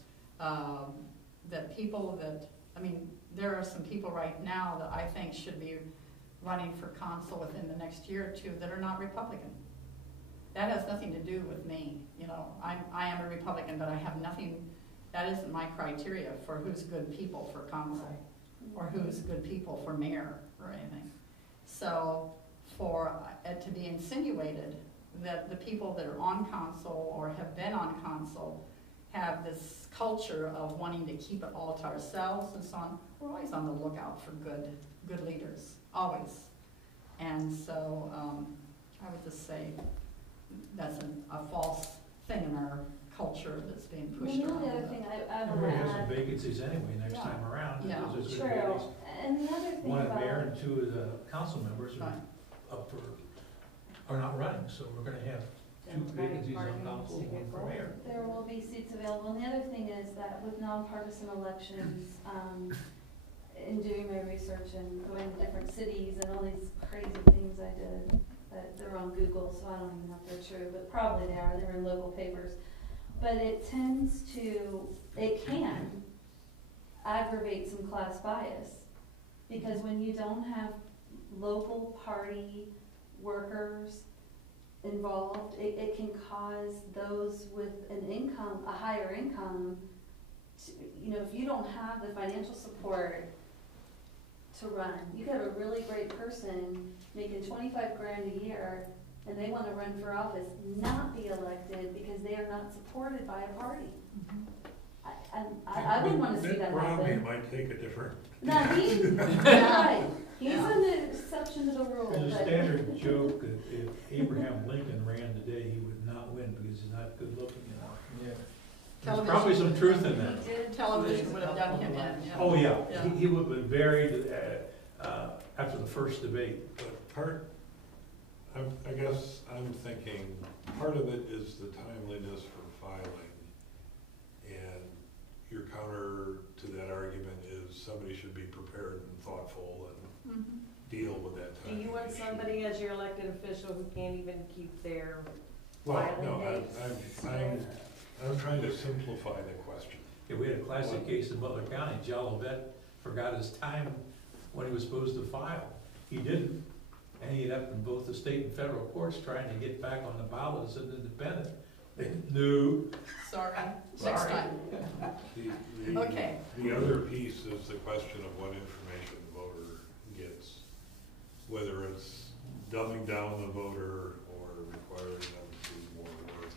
people that, there are some people right now that I think should be running for council within the next year or two that are not Republican. That has nothing to do with me. I am a Republican, but I have nothing, that isn't my criteria for who's good people for council or who's good people for mayor or anything. So for it to be insinuated that the people that are on council or have been on council have this culture of wanting to keep it all to ourselves and so on, we're always on the lookout for good leaders, always. And so I would just say that's a false thing in our culture that's being pushed The around. only other thing I And want we're to gonna have some add, vacancies anyway next Yeah. time around. Yeah. Because there's gonna be at true, least and the other thing one at mayor about, and two of the council members Right. are not running, so we're gonna have two Democratic vacancies Party on council, needs to one get for going. mayor. there will be seats available, and the other thing is that with nonpartisan elections, in doing my research and going to different cities and all these crazy things I did, that they're on Google, so I don't even know if they're true, but probably they are, they're in local papers. But it tends to, it can aggravate some class bias, because when you don't have local party workers involved, it can cause those with an income, a higher income, to, you know, if you don't have the financial support to run, you got a really great person making 25 grand a year, and they wanna run for office, not be elected because they are not supported by a party. I wouldn't wanna see that Mitt Romney happen. might take a different. No, he's, right, he's an exception to the rule, There's a but. standard joke that if Abraham Lincoln ran today, he would not win because he's not good looking enough. Yeah. There's probably some truth in that. He did. Television would have done him in, yeah. Oh, yeah, Yeah. he would have been buried, after the first debate. But I guess I'm thinking, part of it is the timeliness for filing. And your counter to that argument is somebody should be prepared and thoughtful and Mhm. deal with that Do timing you want issue. somebody as your elected official who can't even keep their Well, filing no, dates? I'm trying to simplify the question. Yeah, we had a classic case in Butler County. Joe Lovett forgot his time when he was supposed to file. He didn't, and he ended up in both the state and federal courts trying to get back on the ballot as an independent. They knew. Sorry, next Sorry. time. Okay. The other piece is the question of what information the voter gets, whether it's dumbing down the voter or requiring them to do more work.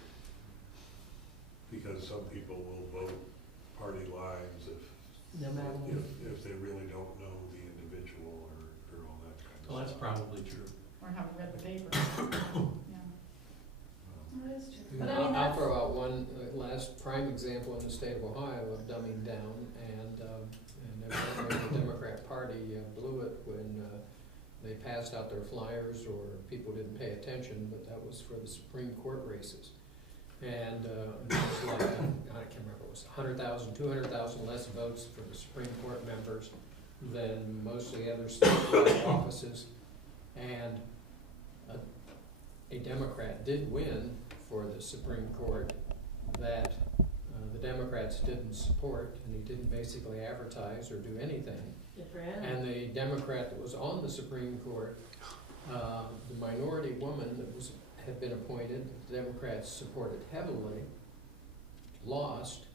Because some people will vote party lines No matter what. if they really don't know the individual or all that kind of stuff. Well, that's probably true. Or haven't read the paper. Yeah. That is true. You But know, I mean, I'll that's, throw out one last prime example in the state of Ohio of dumbing down, and evidently the Democrat Party blew it when they passed out their flyers, or people didn't pay attention, but that was for the Supreme Court races. And it was like, I can't remember, it was 100,000, 200,000 less votes for the Supreme Court members than most of the other state offices. And a Democrat did win for the Supreme Court that the Democrats didn't support, and he didn't basically advertise or do anything. And the Democrat that was on the Supreme Court, the minority woman that had been appointed, the Democrats supported heavily, lost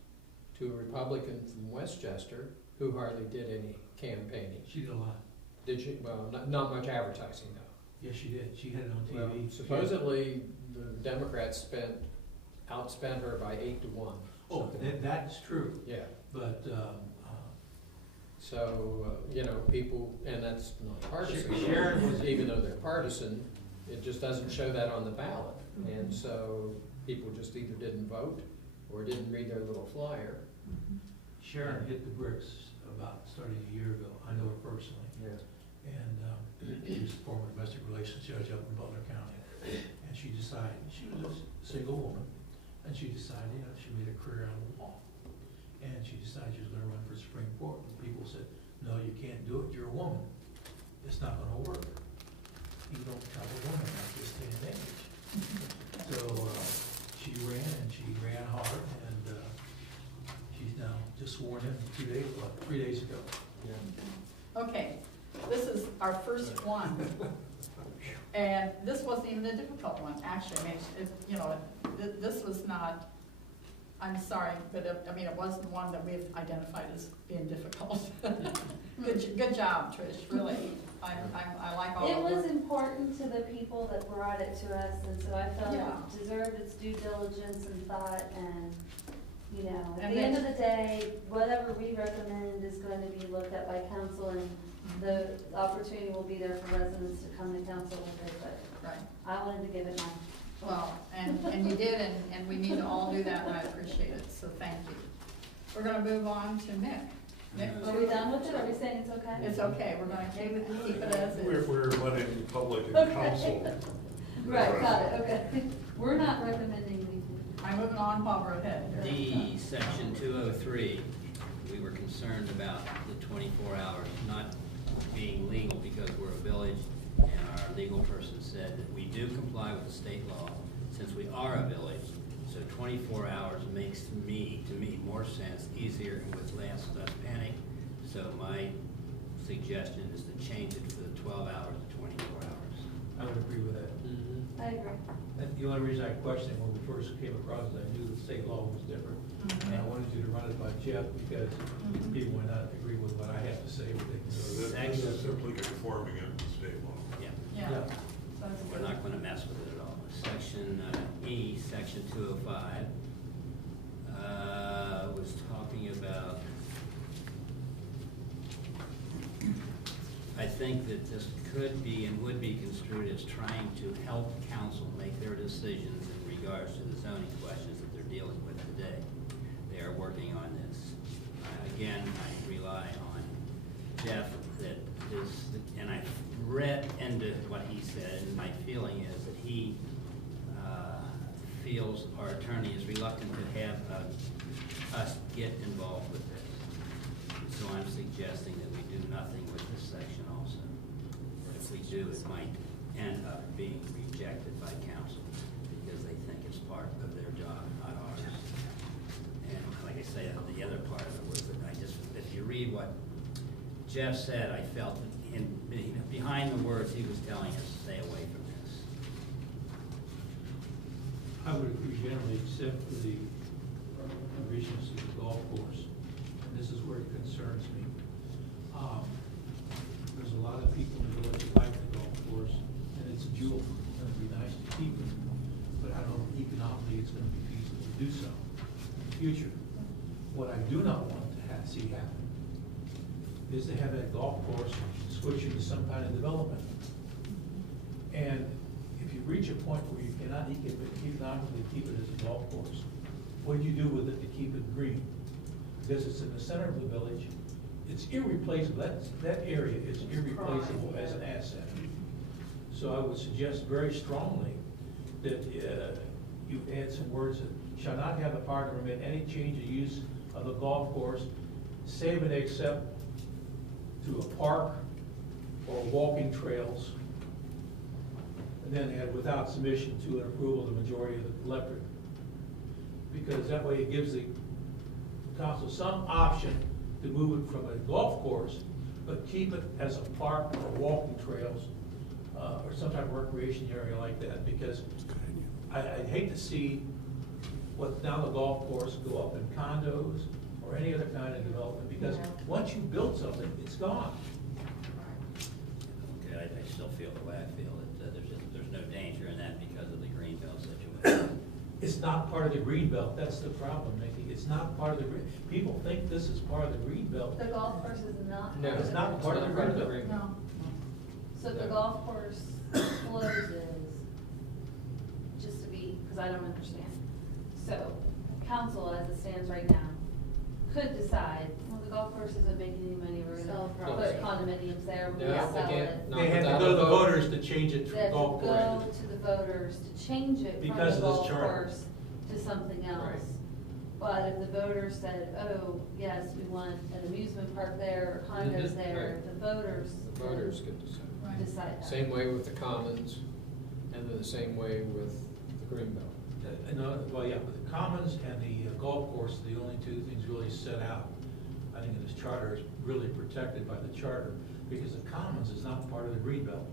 to a Republican from Westchester who hardly did any campaigning. She did a lot. Did she? Well, not much advertising though. Yes, she did. She had it on Well, TV. supposedly, the Democrats outspent her by 8-1. Oh, that's true, Yeah, but, so, you know, people, and that's not partisan. Sharon was- Even though they're partisan, it just doesn't show that on the ballot. And so, people just either didn't vote or didn't read their little flyer. Sharon hit the bricks about starting a year ago. I know her personally. Yeah. And she was a former domestic relations judge up in Butler County. And she decided, she was a single woman, and she decided, you know, she made a career out of law. And she decided she was gonna run for Supreme Court. And people said, no, you can't do it, you're a woman. It's not gonna work. You don't tell a woman at this day and age. So, she ran hard, and, she's now just sworn in 3 days ago. Yeah. Okay, this is our first one. And this wasn't even a difficult one, actually. I mean, you know, this was not, I'm sorry, but it wasn't one that we've identified as being difficult. Good job, Trish, really. I like all it of was it. important to the people that brought it to us, and so I felt Yeah. it deserved its due diligence and thought, and, you know, at And the end of then- the day, whatever we recommend is going to be looked at by council, and the opportunity will be there for residents to come to council with it, but Right. I wanted to give it mine. Well, and you did, and we need to all do that, and I appreciate it, so thank you. We're gonna move on to Nick. Nick, Are we done with it? Are we saying it's okay? it's okay, we're gonna keep it as is. We're letting the public and Okay. council. Right, got it, okay. We're not recommending anything. I'm moving on while we're ahead. D, section 203, we were concerned concerned about the 24 hours not being legal because we're a village, and our legal person said that we do comply with the state law since we are a village. So 24 hours makes to me, more sense, easier, and with less panic. So my suggestion is to change it from the 12 hours to 24 hours. I would agree with that. I agree. And the only reason I questioned when we first came across it, I knew the state law was different. And I wanted you to run it by Jeff because people might not agree with what I have to say. So this is simply conforming it to state law. Yeah. Yeah. We're not going to mess with it at all. Section E, section 205, was talking about, I think that this could be and would be construed as trying to help council make their decisions in regards to the zoning questions that they're dealing with today. They are working on this. Again, I rely on Jeff that this, and I read into what he said, and my feeling is that he feels our attorney is reluctant to have us get involved with this. So I'm suggesting that we do nothing with this section also. If we do, it might end up being rejected by council because they think it's part of their job, not ours. And like I say, the other part of it was that if you read what Jeff said, I felt that behind the words he was telling us, stay away from this. I would agree generally, except for the provisions of the golf course. And this is where it concerns me. There's a lot of people in the village that like the golf course, and it's a jewel. It's going to be nice to keep it, but I don't know if economically it's going to be feasible to do so in the future. What I do not want to see happen is to have that golf course switch into some kind of development. And if you reach a point where you cannot economically keep it as a golf course, what do you do with it to keep it green? Because it's in the center of the village, it's irreplaceable. That area is irreplaceable as an asset. So I would suggest very strongly that you add some words that shall not have the power to permit any change of use of the golf course, save and except to a park or walking trails, and then add without submission to an approval of the majority of the electorate. Because that way it gives the council some option to move it from a golf course, but keep it as a park or walking trails, or some type of recreation area like that, because I'd hate to see what's now the golf course go up in condos or any other kind of development, because once you build something, it's gone. Okay, I still feel the way I feel, that there's no danger in that because of the Greenbelt situation. It's not part of the Greenbelt, that's the problem, Mickey. It's not part of the people think this is part of the Greenbelt. The golf course is not. No, It's not part of the Greenbelt. No. So if the golf course closes, just to be, because I don't understand. So council, as it stands right now, could decide, well, the golf course isn't making any money, we're Sell gonna property. put condominiums there, we're No, gonna they sell can't. it. Not They have to without go to a the vote. voters to change it They to have to golf go course. to the voters to change it from Because the of this golf charter. course to something else. Right. But if the voters said, oh, yes, we want an amusement park there, or condos Mhm, there, right. the voters. The voters get to decide. Decide that. Same way with the commons, and then the same way with the Greenbelt. Well, yeah, but the commons and the golf course are the only two things really set out. I think in this charter is really protected by the charter, because the commons is not part of the Greenbelt.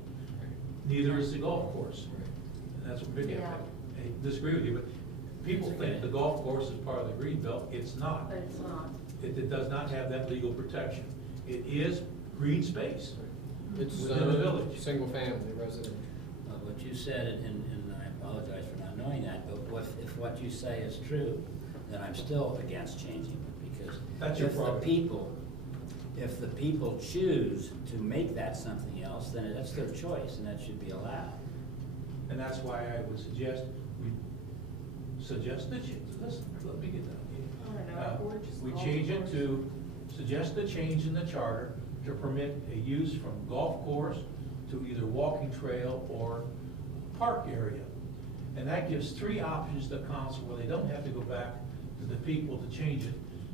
Neither is the golf course. And that's what Vicky, Yeah. I disagree with you, but people think the golf course is part of the Greenbelt. It's not. But it's not. It does not have that legal protection. It is green space. It's Within the village. single-family residential. What you said, and I apologize for not knowing that, but if what you say is true, then I'm still against changing it, because That's your if the problem. people choose to make that something else, then that's their choice, and that should be allowed. And that's why I would suggest, listen, let me get down here. We change it to, suggest a change in the charter to permit a use from golf course to either walking trail or park area. And that gives three options to council where they don't have to go back to the people to change it.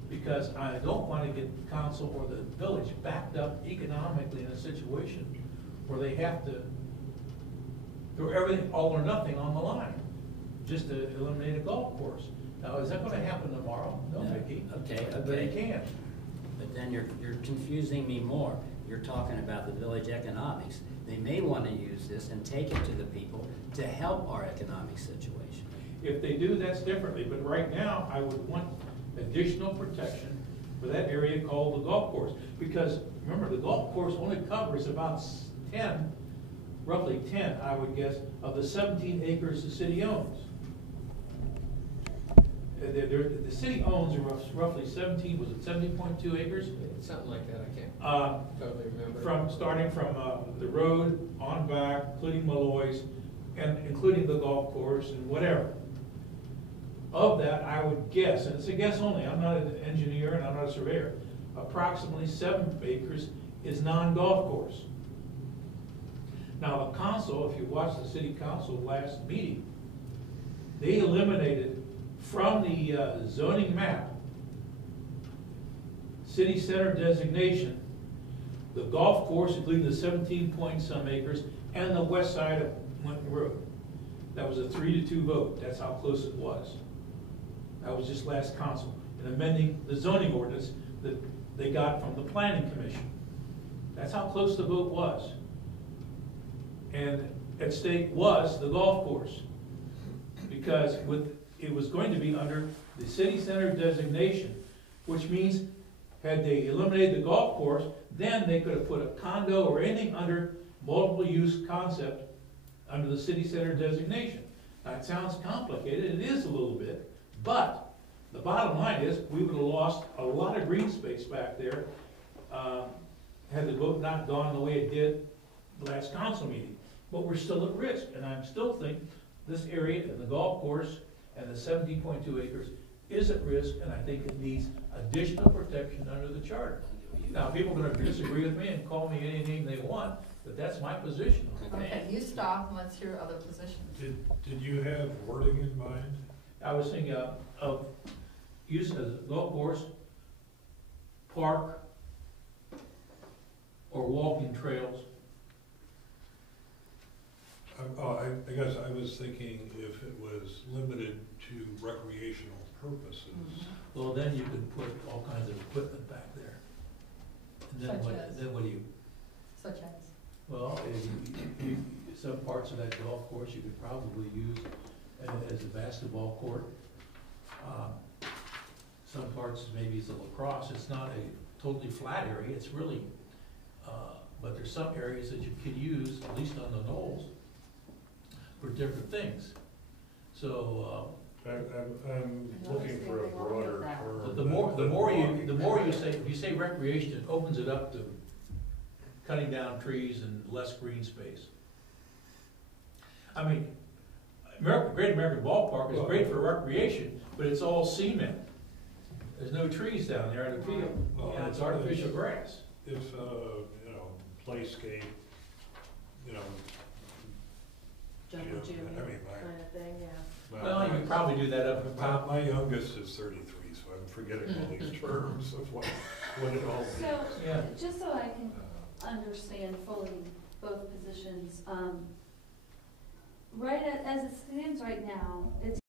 because I don't want to get the council or the village backed up economically in a situation where they have to throw everything, all or nothing on the line, just to eliminate a golf course. Now, is that gonna happen tomorrow? No, No. Mickey. Okay, But it okay. can. But then you're confusing me more. You're talking about the village economics. They may want to use this and take it to the people to help our economic situation. If they do, that's differently, but right now, I would want additional protection for that area called the golf course. Because, remember, the golf course only covers about 10, roughly 10, I would guess, of the 17 acres the city owns. The city owns roughly 17, was it 17.2 acres? Something like that, I can't totally remember. Starting from the road on back, including Malloy's, and including the golf course and whatever. Of that, I would guess, and it's a guess only, I'm not an engineer and I'm not a surveyor, approximately 7 acres is non-golf course. Now, the council, if you watched the city council last meeting, they eliminated from the zoning map, city center designation, the golf course, including the 17 point some acres, and the west side of Winton Road. That was a 3-2 vote, that's how close it was. That was just last council, and amending the zoning ordinance that they got from the planning commission. That's how close the vote was. And at stake was the golf course. Because it was going to be under the city center designation, which means had they eliminated the golf course, then they could have put a condo or anything under multiple use concept under the city center designation. Now, it sounds complicated, it is a little bit, but the bottom line is we would have lost a lot of green space back there had the vote not gone the way it did the last council meeting. But we're still at risk, and I'm still thinking this area and the golf course and the 17.2 acres is at risk, and I think it needs additional protection under the charter. Now, people are gonna disagree with me and call me any name they want, but that's my position. Okay, you stop and let's hear other positions. Did you have wording in mind? I was thinking of using a golf course, park, or walking trails. I guess I was thinking if it was limited to recreational purposes. Well, then you could put all kinds of equipment back there. And then Such what, as? then what do you, Such as? well, some parts of that golf course you could probably use as a basketball court. Some parts maybe it's a lacrosse, it's not a totally flat area, it's really, but there's some areas that you could use, at least on the knolls, for different things. So, I'm looking for a broader term. but the more you say, if you say recreation, it opens it up to cutting down trees and less green space. I mean, Great American Ballpark is great for recreation, but it's all cement. There's no trees down there in the field, and it's artificial grass. If, playscape, Jungle Yeah, gym I mean, kind of thing, yeah. Well, you could probably do that up at top. My youngest is 33, so I'm forgetting all these terms of what it all means. So, Yeah. just so I can understand fully both positions, as it stands right now, it's